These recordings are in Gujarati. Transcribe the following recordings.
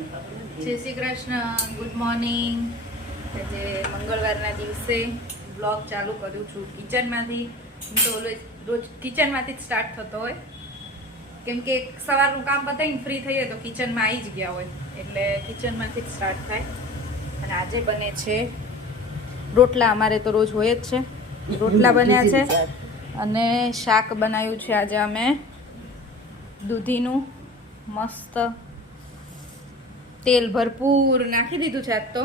જય શ્રી કૃષ્ણ, ગુડ મોર્નિંગ. આજે મંગળવારના દિવસે બ્લોગ ચાલુ કર્યું છું કિચનમાંથી. તો રોજ કિચનમાંથી જ સ્ટાર્ટ થતો હોય, કેમ કે સવારનું કામ પતાવીને ફ્રી થઈએ તો કિચનમાં આવી જ ગયા હોય, એટલે કિચનમાંથી જ સ્ટાર્ટ થાય. અને આજે બને છે રોટલા. અમારે તો રોજ હોય જ છે, રોટલા બન્યા છે. અને શાક બનાવ્યું છે આજે અમે દૂધીનું, મસ્ત તેલ ભરપૂર નાખી દીધું છે. આજ તો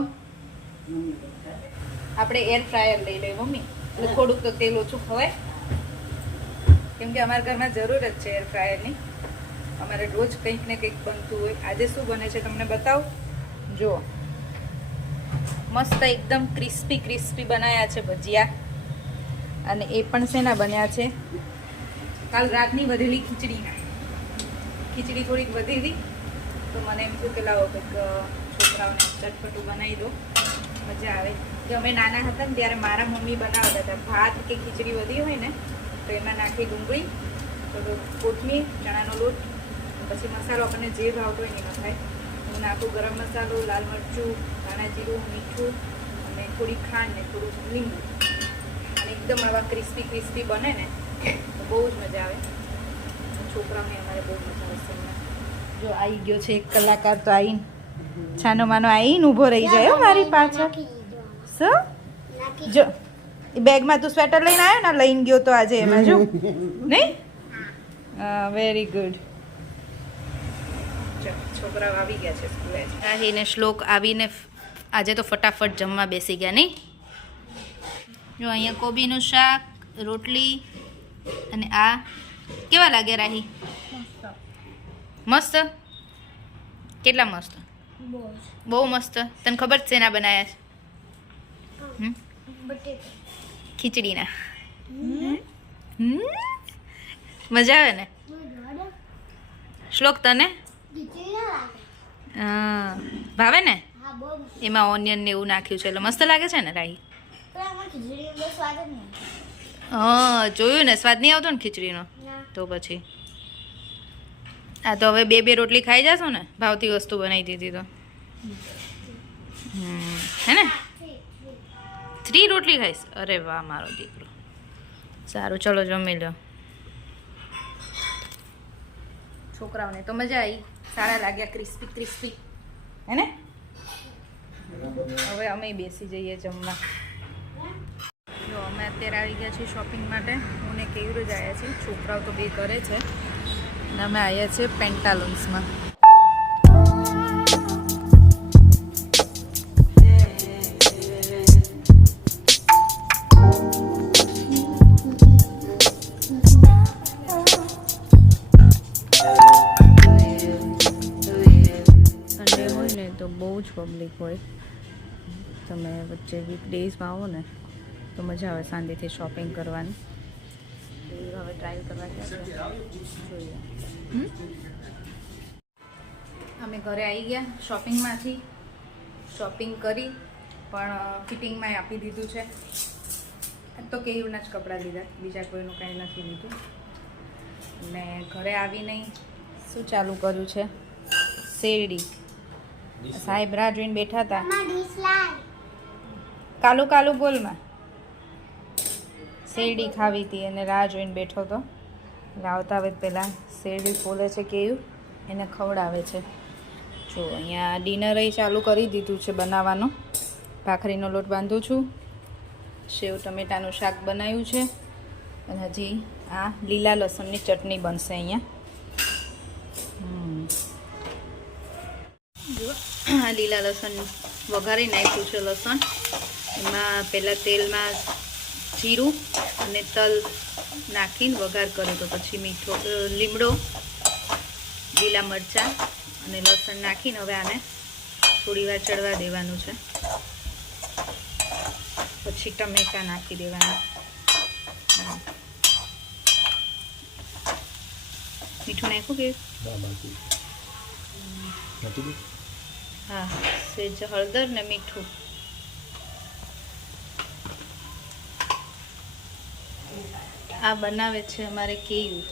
આપણે એર ફ્રાયર લઈ લઈએ મમ્મી, એટલે થોડુંક તો તેલ ઓછું ખવાય, કેમ કે અમારા ઘરમાં જરૂર જ છે એર ફ્રાયરની. અમારે રોજ કંઈક ને કંઈક બનતું હોય. આજે શું બને છે તમને બતાવું. જુઓ, મસ્ત એકદમ ક્રિસ્પી ક્રિસ્પી બનાવ્યા છે ભજીયા. અને એ પણ શેના બન્યા છે? કાલ રાતની વધેલી ખીચડી થોડીક વધી હતી, તો મને એમ થયું કે લાવો કંઈક છોકરાઓને ચટપટું બનાવી દો, મજા આવે. જો અમે નાના હતા ને ત્યારે મારા મમ્મી બનાવતા હતા. ભાત કે ખીચડી વધી હોય ને તો એમાં નાખી ડુંગળી, થોડું કોથમીર, ચણાનો લોટ, પછી મસાલો આપણને જે ભાવતો હોય એમાં થાય. હું નાખું ગરમ મસાલો, લાલ મરચું, ધાણા જીરું, મીઠું અને થોડી ખાંડ ને થોડું લીંબુ. અને એકદમ આવા ક્રિસ્પી ક્રિસ્પી બને ને તો બહુ જ મજા આવે. છોકરાઓને અમારે બહુ મજા આવશે. જો આવી ગયો છે એક કલાકાર, તો આવીને છાનો માનો આવીને ઊભો રહી જાય મારી પાછળ. શું જો એ બેગમાં તું સ્વેટર લઈને આવ્યો ને, લઈને ગયો તો આજે એમાં જો નહીં. Very good. છોકરાઓ આવી ગયા છે સ્કૂલે. રાહીને શ્લોક આવીને આજે તો ફટાફટ જમવા બેસી ગયા નહીં. જો અહીંયા કોબીનું શાક, રોટલી, અને આ કેવા લાગે રાહી? મસ્ત. કેટલા મસ્ત? બહુ મસ્ત. તને ખબર છે એના બનાયા છે? ખીચડીના. મજા આવે ને શ્લોક? તને ભાવે ને? એમાં ઓનિયન ને એવું નાખ્યું છે એટલે મસ્ત લાગે છે ને રાહી? હા, જોયું ને, સ્વાદ નહીં આવતો ને ખીચડીનો. તો પછી આ તો હવે બે રોટલી ખાઈ જશો ને, ભાવતી વસ્તુ બનાવી દીધી તો. હે ને? 3 રોટલી ખાઈશ? અરે વાહ મારો દીકરો. સારું, ચલો જમી લો. છોકરાઓને તો મજા આવી, સારા લાગ્યા, ક્રિસ્પી ક્રિસ્પી, હે ને? હવે અમે બેસી જઈએ જમવા. જો અમે અત્યારે આવી ગયા છીએ શોપિંગ માટે. હું ને કેવી રોજ આવ્યા છીએ, છોકરાઓ તો બે કરે છે. અને અમે આવ્યા છીએ પેન્ટાલુન્સમાં. સન્ડે હોય ને તો બહુ જ પબ્લિક હોય. તમે વચ્ચે વીકડેઝમાં આવો ને તો મજા આવે શાંતિથી શોપિંગ કરવાની. હવે ટ્રાય કરવા ગયા જોઈએ. અમે ઘરે આવી ગયા શોપિંગમાંથી. શોપિંગ કરી પણ ફિટિંગમાં આપી દીધું છે. તો કેયુના જ કપડાં લીધા, બીજા કોઈનું કાંઈ નથી લીધું. ને ઘરે આવીને શું ચાલુ કર્યું છે? શેરડી. સાહેબ રાહ જોઈને બેઠા હતા. કાલું કાલું બોલમાં. શેરડી ખાવી હતી અને રાહ જોઈને બેઠો હતો. એટલે આવતા આવે પહેલાં શેરડી ફોલે છે કેયું, એને ખવડાવે છે. જો અહીંયા ડિનર ચાલુ કરી દીધું છે બનાવવાનું. ભાખરીનો લોટ બાંધું છું. સેવ ટમેટાનું શાક બનાવ્યું છે. અને હજી આ લીલા લસણની ચટણી બનશે અહીંયા. જો આ લીલા લસણ વઘારી નાખ્યું છે. લસણ એમાં પહેલાં તેલમાં જીરું અને તલ નાખીને વઘાર કર્યો, તો પછી મીઠો, લીમડો, લીલા મરચાં અને લસણ નાખીને હવે આને થોડી વાર ચડવા દેવાનું છે. પછી ટમેટાં નાખી દેવાના. મીઠું નાખ્યું કે? હા, સેજ હળદર ને મીઠું. આ બનાવે છે અમારે કેયું.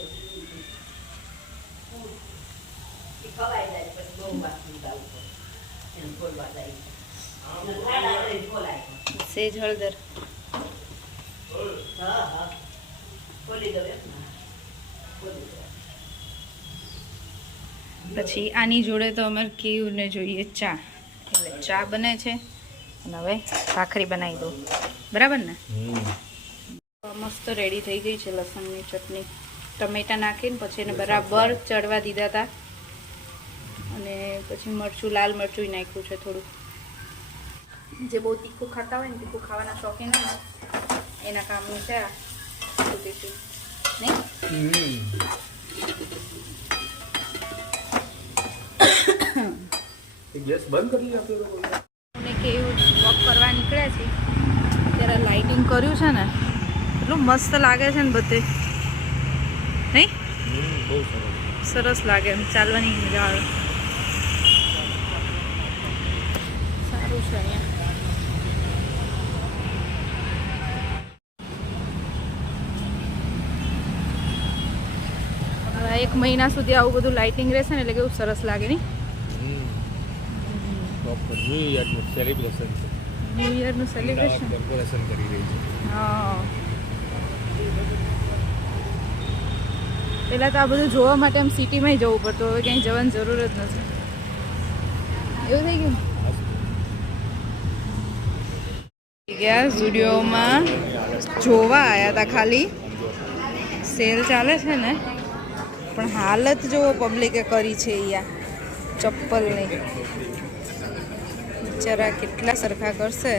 સેજ હળદર. પછી આની જોડે તો અમારે કેવું જોઈએ ચા, એટલે ચા બને છે. અને હવે ભાખરી બનાવી દો, બરાબર ને? મસ્ત રેડી થઈ ગઈ છે લસણની ચટણી. ટમેટા નાખીને પછી એને બરાબર ચડવા દીધા હતા. અને પછી મરચું, લાલ મરચું નાખ્યું છે થોડું. જે બહુ તીખું ખાતા હોય ને, તીખું ખાવાના શોખીન હોય ને, એના કામનું છે આ તીખું નહીં. ગેસ બંધ કરી આપણે અને કેવું વોક કરવા નીકળ્યા છે ત્યારે લાઇટિંગ કર્યું છે ને, એટલું મસ્ત લાગે છે ને બધે, નહીં? બહુ સરસ લાગે, એમ ચાલવાની મજા આવે. સારું છે અહીંયા. હવે 1 મહિના સુધી આવું બધું લાઇટિંગ રહેશે ને એટલે કેવું સરસ લાગે, નહીં? સેલિબ્રેશન છે. ન્યૂ યરનું સેલિબ્રેશન કોર્પોરેશન કરી રહી છે. હા. પહેલાં તો આ બધું જોવા માટે આમ સિટીમાં જવું પડતું, હવે ક્યાંય જવાની જરૂર જ નથી. એવું થઈ ગયું. ગયા સ્ટુડિયોમાં જોવા આવ્યા હતા, ખાલી સેલ ચાલે છે ને, પણ હાલત જોવો પબ્લિકે કરી છે અહીંયા ચપ્પલની. બિચારા કેટલા સરખા કરશે.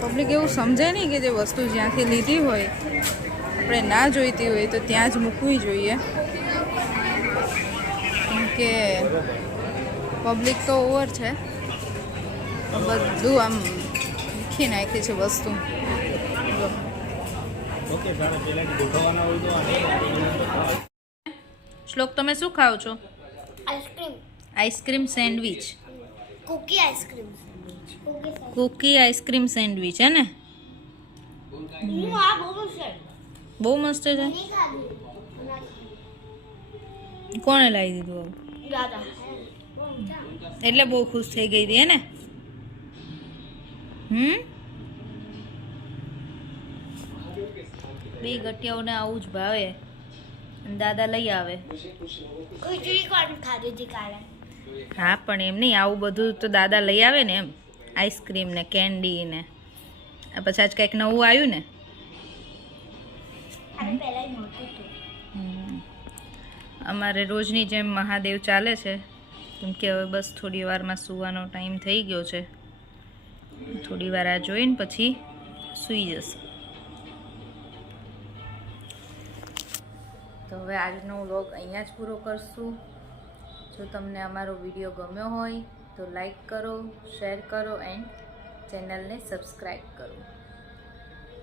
પબ્લિક એવું સમજે નહીં કે જે વસ્તુ જ્યાંથી લીધી હોય, આપણે ના જોઈતી હોય તો ત્યાં જ મૂકવી જોઈએ. કેમ કે પબ્લિક તો ઓવર છે, બધું આમ મૂકી નાખી છે વસ્તુ. શ્લોક, તમે શું ખાઓ છો? Ice cream. Ice cream sandwich. Cookie ice cream. Cookie ice cream sandwich હે ને? આ બહુ છે. બહુ મસ્ત છે. કોણે લાવી દીધું આવું? દાદા. એટલે બહુ ખુશ થઈ ગઈ હતી હે ને? બે ગટિયાઓને આવું જ ભાવે, દાદા લઈ આવે. ખીચડી કોણ ખાધી હતી કાલે? હા, પણ એમ નહીં, આવું બધું તો દાદા લઈ આવે ને, એમ આઈસ્ક્રીમ ને કેન્ડી ને. પછી આજ કંઈક નવું આવ્યું ને. અમારે રોજની જેમ મહાદેવ ચાલે છે, કેમ કે હવે બસ થોડી વારમાં સૂવાનો ટાઈમ થઈ ગયો છે. થોડી વાર આ જોઈને પછી સૂઈ જશે. તો હવે આજનો વ્લોગ અહીંયા જ પૂરો કરશું. જો તમને અમારો વિડીયો ગમ્યો હોય તો લાઈક કરો, શેર કરો એન્ડ ચેનલને સબસ્ક્રાઈબ કરો.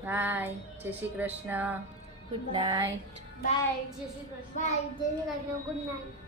બાય. જય Shri Krishna. Good night. Bye. જય શ્રી કૃષ્ણ. બાય. જય શ્રી કૃષ્ણ. Good night.